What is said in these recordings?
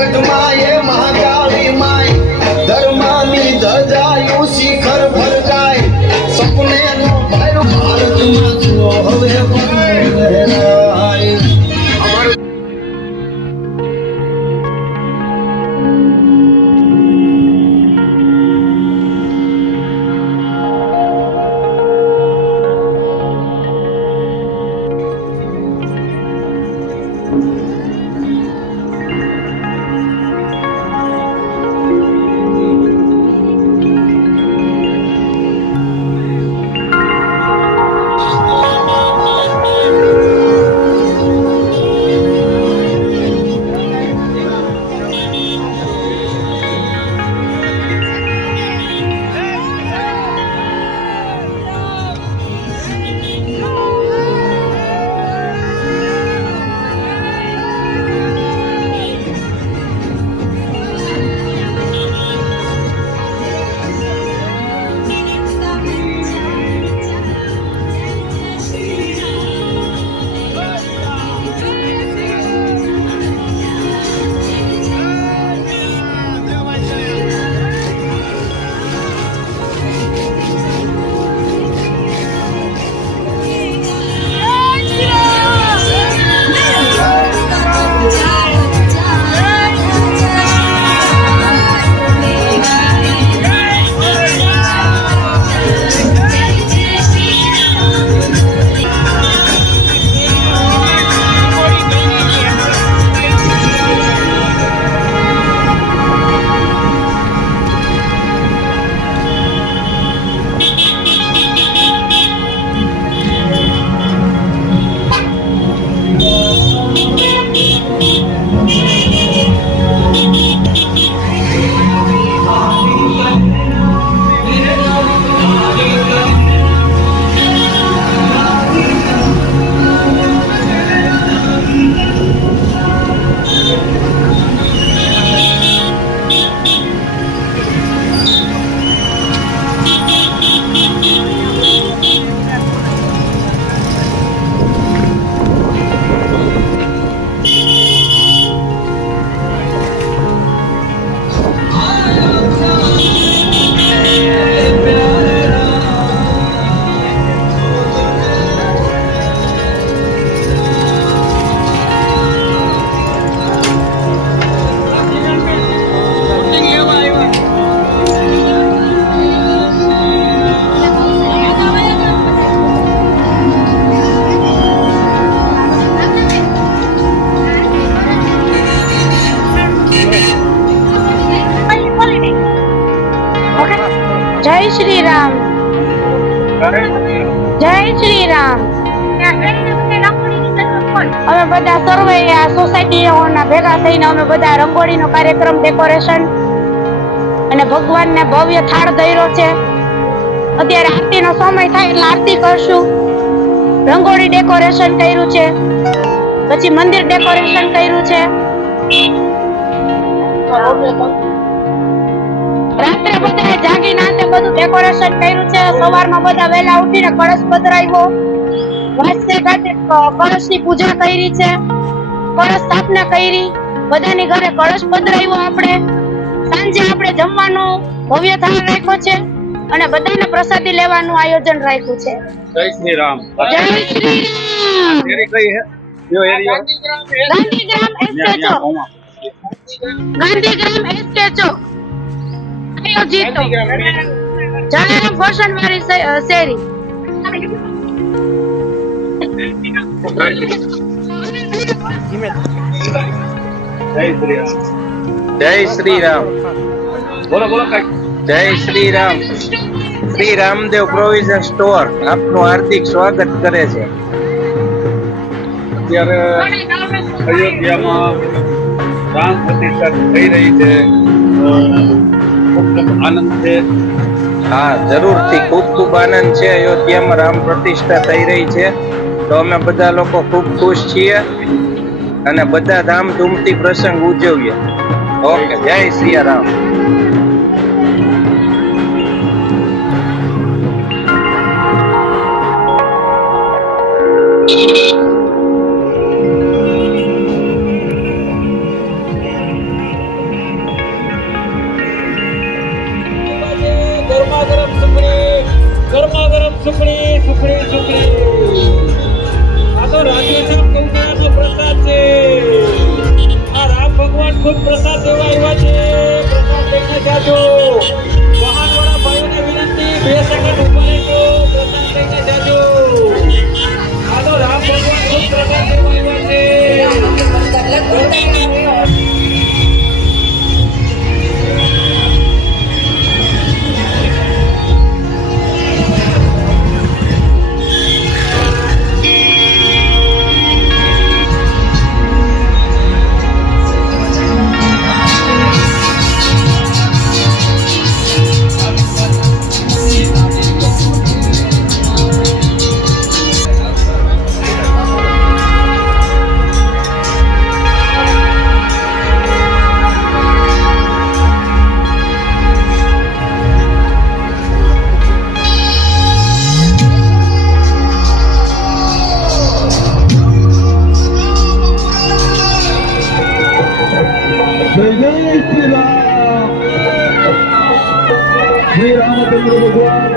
જુનાગઢમાં એ મહાકાળી માય ધર્મની ધજાયું શિખર ફરકાય સપને નો ભાર ભારતમાં જો હવે પણ લહેરાય જય શ્રી રામ, જય શ્રી રામ. અમે બધા સર્વે આ સોસાયટીઓના ભેગા થઈને અમે બધા રંગોળીનો કાર્યક્રમ ડેકોરેશન અને ભગવાનને ભવ્ય થાળ ધર્યો છે. અત્યારે આરતીનો સમય થાય એટલે આરતી કરશું. રંગોળી ડેકોરેશન કર્યું છે, પછી મંદિર ડેકોરેશન કર્યું છે. રાત્રે બધા જાગીને આતે બધું ડેકોરેશન કર્યું છે. સવારમાં બધા વહેલા ઉઠીને કળશ પધરાવ્યો, વાસતે ઘાટે કળશની પૂજા કરી છે, કળશ સ્થાપના કરી, બધાની ઘરે કળશ પધરાવ્યો. આપણે સાંજે આપણે જમવાનું ભવ્ય થાળ રાખ્યો છે અને બધાને પ્રસાદી લેવાનું આયોજન રાખ્યું છે. જય શ્રી રામ. જય શ્રી રામ. ગાંધીગ્રામ એસ્ટેચો, ગાંધીગ્રામ એસ્ટેચો આયોજિત જલારામ ફોશન વાળી શેરી. જય શ્રી રામ. બોલો બોલો. જય શ્રી રામ. શ્રી રામદેવ પ્રોવિઝન સ્ટોર આપનું હાર્દિક સ્વાગત કરે છે. અત્યારે અયોધ્યામાં રામ પ્રતિષ્ઠા થઈ રહી છે, ખૂબ આનંદ છે. હા, જરૂરથી ખૂબ ખૂબ આનંદ છે. અયોધ્યામાં રામ પ્રતિષ્ઠા થઈ રહી છે તો અમે બધા લોકો ખૂબ ખુશ છીએ અને બધા ધામધૂમથી પ્રસંગ ઉજવીએ. ઓકે, જય શ્રી રામ. સુખડી સુખડી સુખડી આ તો રાજેશ્વર કૌશળાનો પ્રસાદ છે આ રામ ભગવાન ખુદ પ્રસાદ દેવા આવ્યા છે પ્રસાદ લઈને જાજો વાહનવાળા ભાઈઓને વિનંતી 2 સેકન્ડ ઉભા રહેજો પ્રસાદ લઈને જાજો આ તો રામ ભગવાન ખુદ પ્રસાદ દેવા આવ્યા છે જય જય શ્રી રામ. શ્રી રામચંદ્ર ભગવાન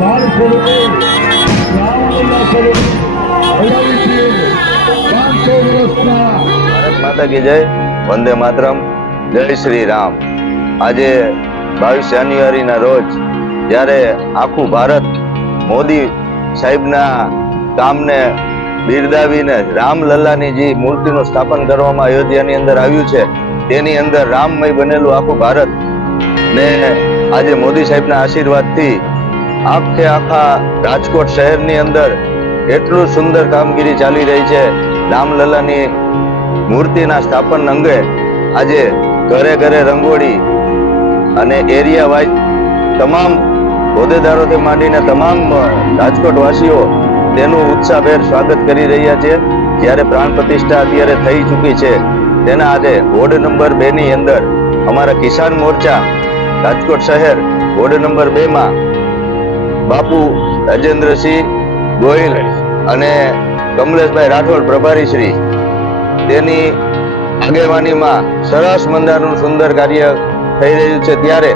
બાળ સ્વરૂપે રાવણના સ્વરૂપે અવડાવી છે 500 વર્ષના. ભારત માતા કી જય. વંદે માતરમ. જય શ્રી રામ. આજે 22 જાન્યુઆરીના રોજ જ્યારે આખું ભારત મોદી સાહેબના કામને બિરદાવીને રામલલ્લાની જે મૂર્તિનું સ્થાપન કરવામાં અયોધ્યાની અંદર આવ્યું છે તેની અંદર રામમય બનેલું આખું ભારત ને આજે મોદી સાહેબના આશીર્વાદથી આખા રાજકોટ શહેરની અંદર એટલું સુંદર કામગીરી ચાલી રહી છે. રામલલ્લાની મૂર્તિના સ્થાપન અંગે આજે ઘરે ઘરે રંગોળી અને એરિયા વાઇઝ તમામ હોદ્દેદારોથી માંડીને તમામ રાજકોટ વાસીઓ તેનું ઉત્સાહભેર સ્વાગત કરી રહ્યા છે. જ્યારે પ્રાણ પ્રતિષ્ઠા અત્યારે થઈ ચૂકી છે તેના આજે વોર્ડ નંબર 2 ની અંદર અમારા કિસાન મોરચા રાજકોટ શહેર વોર્ડ નંબર 2 માં બાપુ રાજેન્દ્રસિંહ ગોહિલ અને કમલેશભાઈ રાઠોડ પ્રભારી શ્રી તેની આગેવાનીમાં સરસ મંદારનું સુંદર કાર્ય થઈ રહ્યું છે. ત્યારે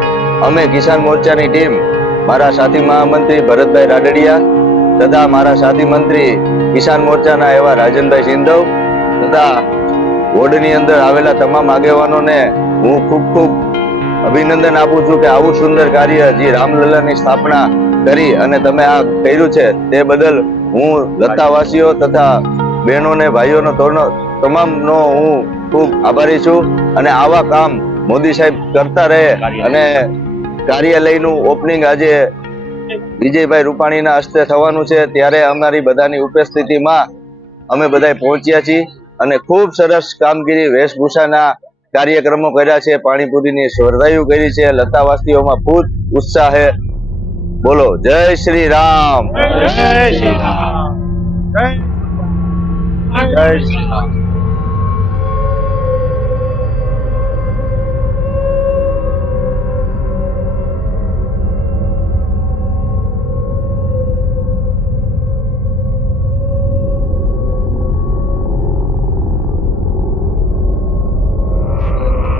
અમે કિસાન મોરચાની ટીમ મારા સાથી મહામંત્રી ભરતભાઈ રાડડિયા તથા મારા સાથી મંત્રી કિસાન મોરચાના એવા રાજનભાઈ સિંધવ તથા વોર્ડની અંદર આવેલા તમામ આગેવાનોને હું ખૂબ ખૂબ અભિનંદન આપું છું કે આવું સુંદર કાર્ય જે રામલલ્લાની સ્થાપના કરી અને તમે આ કર્યું છે તે બદલ હું લતાવાસીઓ તથા બહેનોને ભાઈઓનો તમામનો હું ખૂબ આભારી છું. અને આવા કામ મોદી સાહેબ કરતા રહે અને કાર્યાલયનું ઓપનિંગ આજે વિજયભાઈ રૂપાણીના હસ્તે થવાનું છે ત્યારે અમારી બધાની ઉપસ્થિતિમાં અમે બધા પહોંચ્યા છીએ અને ખૂબ સરસ કામગીરી વેશભૂષાના કાર્યક્રમો કર્યા છે. પાણીપુરીની સ્પર્ધાઓ કરી છે. લતાવાસીઓમાં ખૂબ ઉત્સાહ છે. બોલો જય શ્રી રામ. જય શ્રી રામ. જય શ્રી રામ.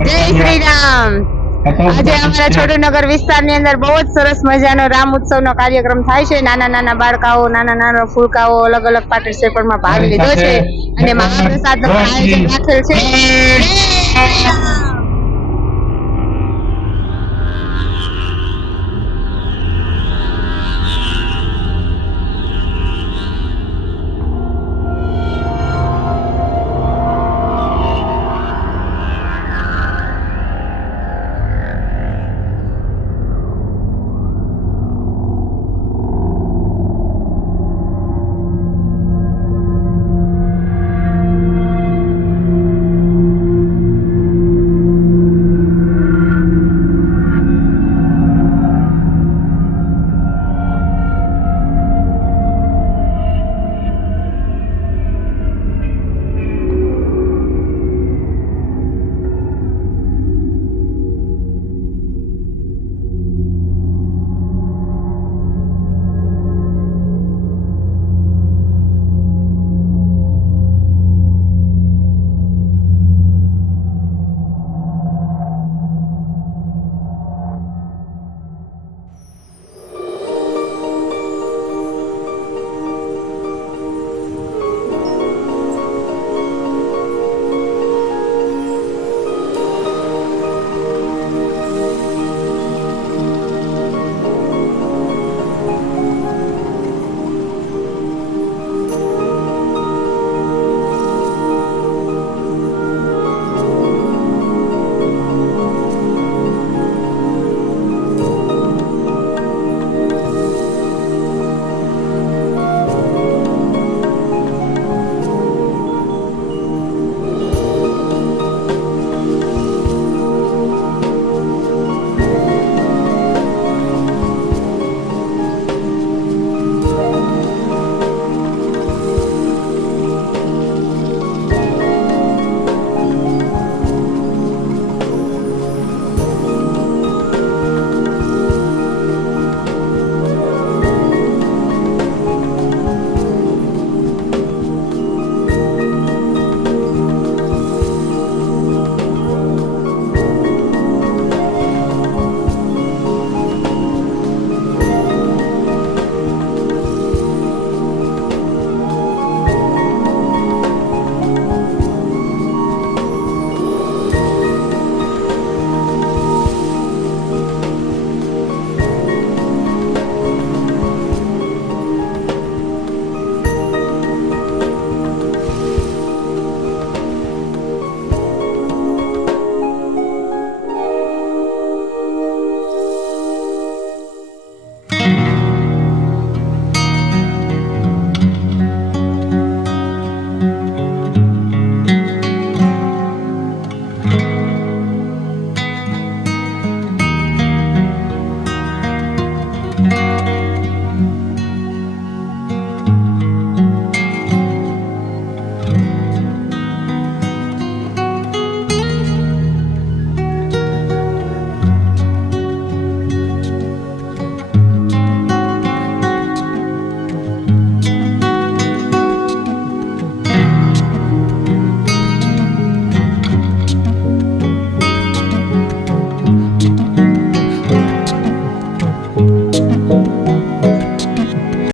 જય શ્રી રામ. આજે અમારા છોટુનગર વિસ્તારની અંદર બહુ જ સરસ મજાનો રામ ઉત્સવનો કાર્યક્રમ થાય છે. નાના નાના બાળકાઓ નાના નાના ફૂલકાઓ અલગ અલગ પાર્ટિસિપેટમાં ભાગ લીધો છે અને મહાપ્રસાદનું આયોજન રાખેલ છે.